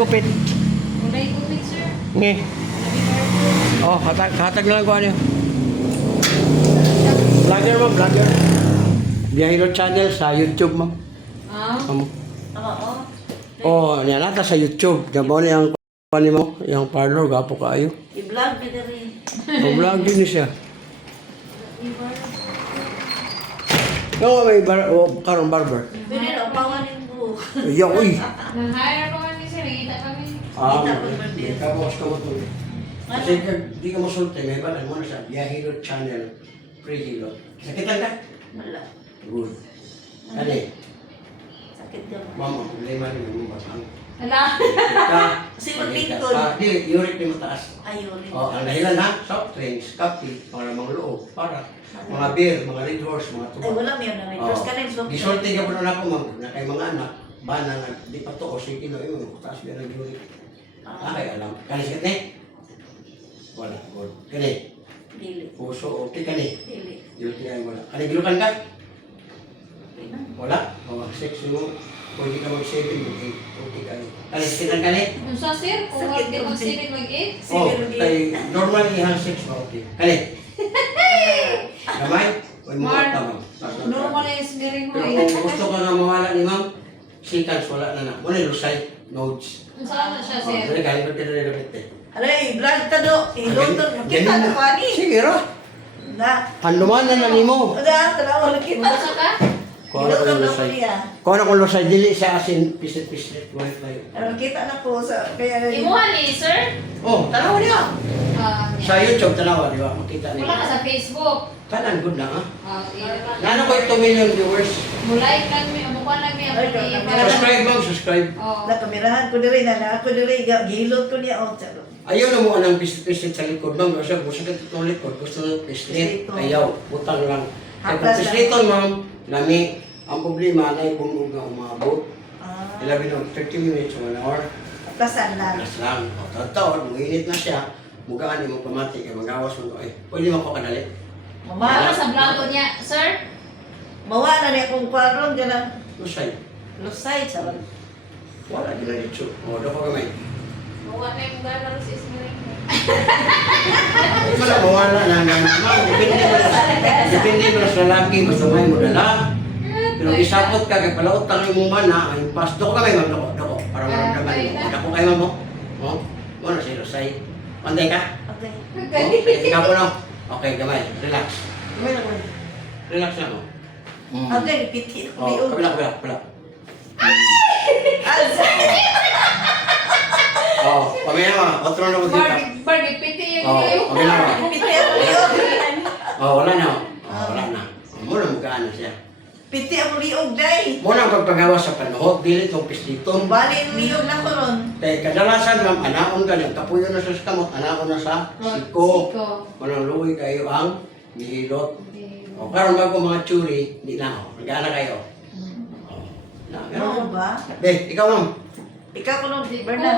gupit. Ulay gupit, sir. Nge. Oh, hatag na lang ko ano. Vlogger ma'am, vlogger. Biyahero channel sa YouTube ma'am. Oo. Oh, yan nata sa YouTube. Gabo ni ang kuan mo, yung parlor gapo kaayo. I-vlog na rin. Oh, vlog din siya. No, may karong barber. Pwede na, panganin mo. Yo, uy. Nang-hire ko kami sir, kita kami. Kapos ka mo to. Kasi di ka masulti, may balan mo na sa Biyahero channel, pre-hilo. Sakitan ka? Wala. Good. Ano eh? Sakit ka mo. Mama, problema rin mo batang. Hala. Kasi maglingkod. Di, uric din mataas. Ayun. Oh, ang dahilan ha, soft drinks, coffee, mga lamang loob, para mga beer, mga red horse, mga Ay, tuba. wala mo yun. Terus ka rin. Gisulti ka po na ako, ma'am, na kay mga anak, bana nga, di pa to, o sige, no, yun, taas biya ng uric. Kay alam. Kani sakit ne? Wala, good. Kani? Dili. Puso, okay kani? Dili. Guilty ay wala. Kani gilukan ka? Okay na. Wala. O, sex mo, pwede ka mag-7, mag-8, okay kayo. Kani sakitan kani? Kung sa sir, kung Sakit wag di ko, mag-sipit mag-eat. Oh, kay normal ihang sex ba okay. Kani? Gamay? Uy, mo Mar- ka ma'am. Normal na yung smearing mo Pero eh. kung gusto ka nga mawala ni ma'am, seconds wala na na. Muna yung lusay, nodes. Kung saan na siya Oh, sir? dali galing ko tinarelapit eh. Aray, vlog ka do. Iluton. Kita na pa ni. Sige ra. Na. Handumanan na ni mo. Ada, tanawa lang kita. Basta ka? Kuha na ko Iluton yung na po lusay. niya. Kuha na ko yung lusay, dili siya asin, pisit-pisit, wifi. Ano, kita na po sa... Kaya... Imuha ni sir? Oh, tanawa niya. Sa YouTube, tanawa, di ba? Makita niya. Wala ka sa Facebook. Kanan, good na ha. Iya. Nano ko 2 million viewers. Mulay lang mi, mukha lang mi. Ay, Subscribe ma'am, subscribe. Oh. Nakamirahan ko diri na ako diri gihilot ko niya oh charo. Ayaw na mo anang pisit-pisit sa likod ma'am. Kasi gusto ka itong likod, gusto ng pisit. Pisito. Ayaw, butang lang. Kaya Haplas kung pisliton ma'am, lami. Ang problema na ibungog na umabot. Ah, 11 or 30 minutes, 1 hour. plasan lang. Plus lang. O, tataon, muinit na siya. Mugaan mo pamati, kaya magawas mo. Eh, pwede mo ko kadali. Ano Mama, sa vlog niya, sir? mawa na niya kung kwadron gana. Lusay. Lusay charo. Wala din na dito. O, doon ko gamay. Mukha na yung gano'n si smearing mo. Wala, mawala na nga naman. Depende mo sa lalaki, basta may mo dala. Pero isapot ka, kaya palaot lang yung mong mana, ay pas. Doko ka may ma'am, doko. Para maramdaman mo. Dako kayo ma'am mo. O, mo na si Rosay. Pantay ka? Okay. O, tingnan ko na. Okay, gamay. Relax. Gamay na ko. Relax lang o. Okay, piti ko O, liog. kabila. Alsa. O, pamaya mo. Otro na mo dito. Bardi, piti yung O, iyo. pamaya mo. Piti ako liog. O, wala na o. O, wala na. O, muna magkaan na siya. Piti ako liog day. Muna ang pagpagawa sa panuhot, dili itong pistiton. Bali liog na ko ron. Kaya kadalasan ma'am, anaon ka lang, kapuyo na sa kamot, anaon na sa siko. Manang luwi kayo ang nihilot. O karon bago mga tsuri, di na ako. Nag-aana kayo. O, na, Ano meron. ba? Be, ikaw ma'am. Ikaw ko nung Berna.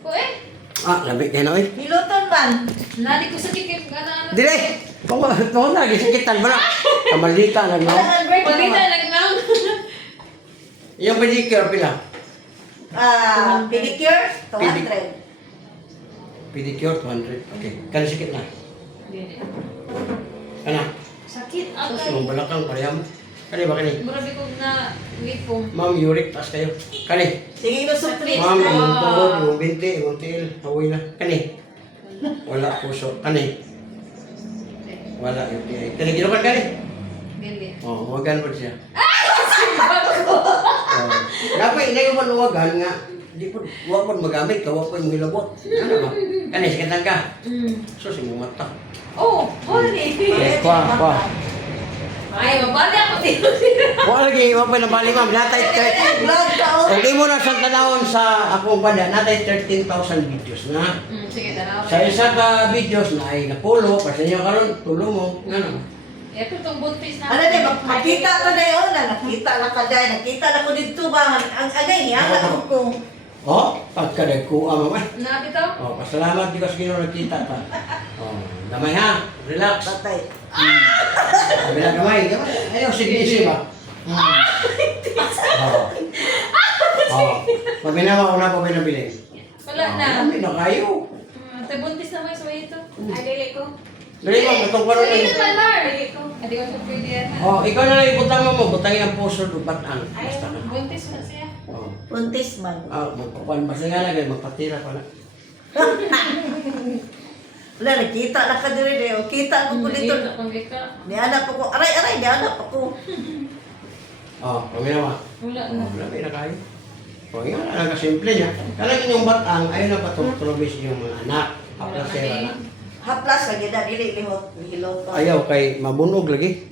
Ko eh. Ah, labi kayo na eh. Hiluton man. Nadi ko sa kikip gana. Dire! Tungo na, gisikitan ba na? Kamalita na no? Pagkita lang lang. Yung pedicure, pila? Pedicure, 200. Pedicure, 200. Okay, kaya sikit na. Kana? Sakit So, agay. yung balakang pareham. Kani ba kani? Murabi ko na wipong. Ma'am, uric, taas kayo. Kani? Sige, no supli. Ma'am, yung tuhod, yung binti, yung tiil, hawi na. Kani? Wala puso. Kani? Wala yung tiil. Kani, ginukan kani? Bili. Oo, huwagan mo siya. Dapat, hindi ko maluwagan nga. Hindi po, huwag po magamit, kawa po yung hilabot. Ano ba? Kani, sikitan ka. So, si mo mata. Oh, bali. Kwa. Ay, mabali ako dito. Wala lagi, huwag pa nabali ma'am. Natay 30. Vlog ka oh. Hindi mo na sa tanawon sa akong banda, natay 13,000 videos na. Sige, tanaw. Sa isa ka videos na ay napulo, kasi nyo karon tulo mo. Ano? Ito itong bootface na. Ano din, makita ka na yun. Nakita na ka dahil. Nakita na ko dito ba? Ang agay niya, alam ko. Oh, pagkadag ko ang mamay. Nabitaw? Oh, pasalamat di ka sa Ginoo nagkita ta. Oh, damay ha. Relax. Patay. Bila gamay. Ayaw sige ba? Oh. Oh. Pabinawa ko na po pinabilin. Wala na. Kami na kayo. Ate buntis naman sa ito. Ay, dili ko. Dali mo, itong karoon Dili na. naman, Mar. Dili ko. Adi ko sa pwede yan. Oh, ikaw na lang ibutang mo. Butangin ang puso do batang. Ay, Basta ka. buntis na siya. Oh. Buntis man. Magpakuan basta nga lang, magpatira pa na. Wala, nakita na ka diri de. O, kita ko ko dito. Dito kung ika. Ni anak ko. Aray, ni anak ko. Oh, kami naman. Wala na. Oh, labi na kayo. Oh, yun, ang kasimple niya. Kalagin yung batang, ayun na patulubis yung mga anak. Aplasera na. Haplas lagi na dili lihot. Hilot pa. Ayaw kay mabunog lagi.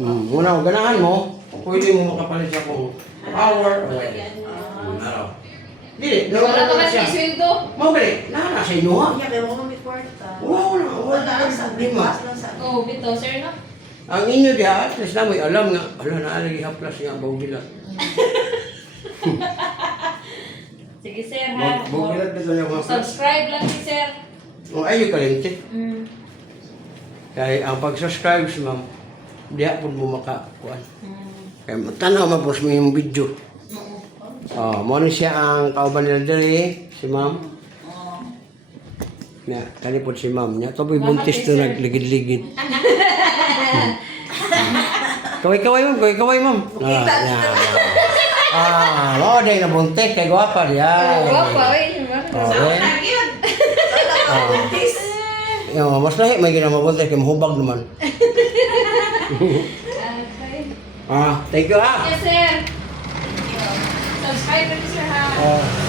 Muna, ganahan mo, pwede mo makapalit siya kung power o araw. Dili, Wala ka man siya. isweldo. Mabalik, nasa inyo ha. Kanya kay mo may kwarta. Wala Wala lang sa lima. bimas lang sa. Oh, bito, sir, no? Ang inyo diha, at least na may alam nga, ala na alagi haplas nga bawgilat. Sige, sir, ha? Bawgilat dito niya mga haplas. Subscribe lang si sir. O ayo kalimti. Mm. Kaya ang pag-subscribe si ma'am, diha po mo makakuan. Mm. Kaya matanaw mapos mo yung video. Mo na siya ang kauban nila diri, si ma'am. Na, kanipod si ma'am niya. Ito buntis to nagligid-ligid. Kaway-kaway ma'am, kaway-kaway ma'am. Mo day na buntis, kay gwapa diya. Guwapa, oy. Okay. Yun. Wala ka buntis. Yo, mas lahi may ginamabuntis kay mahubag naman. Okay. Thank you Yes, sir. Subscribe lang, sir, ha?